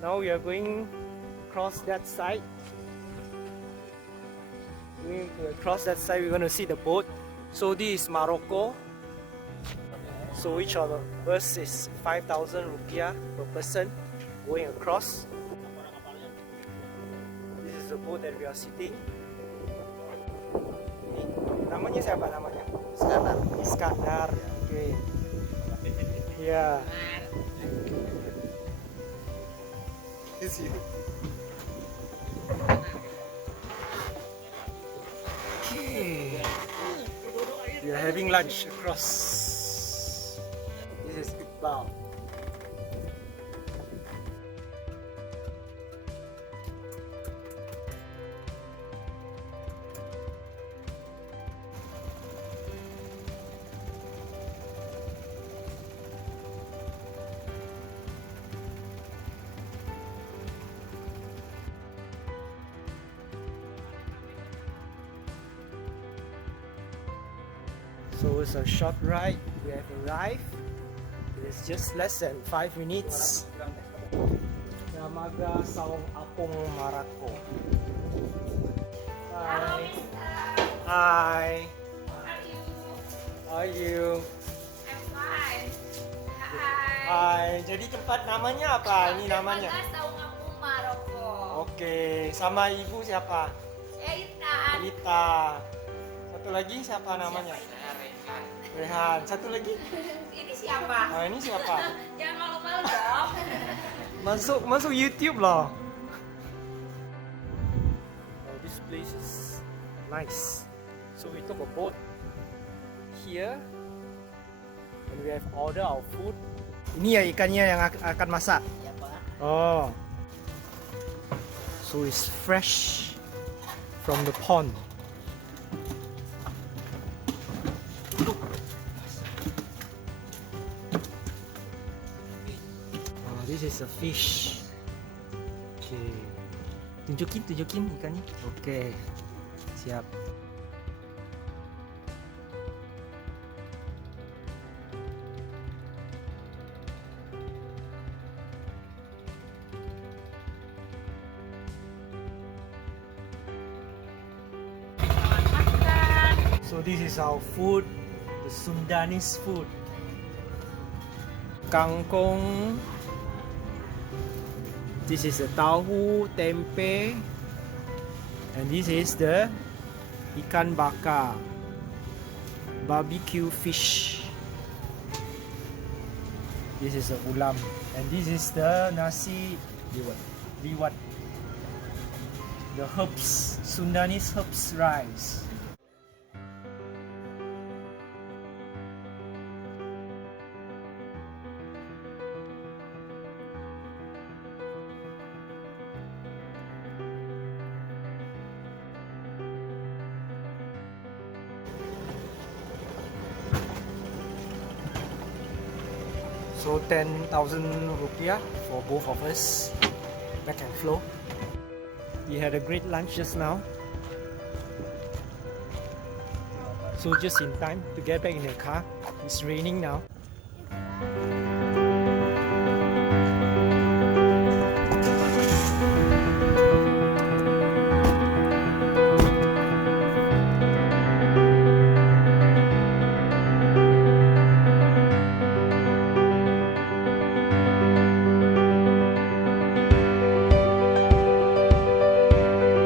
Now we are going across that side. Across that side, we're going to see the boat. So this is Morocco. So each of us is 5,000 rupiah per person going across. This is the boat that we are sitting. Namanya siapa namanya? Iskandar. Iskandar. Oke. Ya. Okay. We are having lunch across. This is Iqbal. So it's a short ride. We have arrived. It's just less than 5 minutes. Darmaga Saung Apung Maroko. Hi. Hi. How are you? I'm fine. Hai. Hai. Jadi tempat namanya apa? Ini namanya? Darmaga Saung Apung Maroko. Oke. Sama ibu siapa? Ita. Ita. Satu lagi siapa namanya? Rehan. Satu lagi? Ini siapa? Ini siapa? Jangan malu-malu dong. Masuk YouTube loh. Oh, this place is nice. So we took a boat here and we have ordered our food. Ini ya ikannya yang akan masak. Ya, Pak. Oh. So it's fresh from the pond. This is a fish. Okay. Tunjukin ikannya. Okay. Siap. So this is our food, the Sundanese food. Kangkong. This is the tahu, tempe, and this is the ikan bakar, barbecue fish. This is the ulam, and this is the nasi liwat, the herbs, Sundanese herbs rice. So 10,000 rupiah for both of us, back and flow. We had a great lunch just now. So just in time to get back in the car. It's raining now.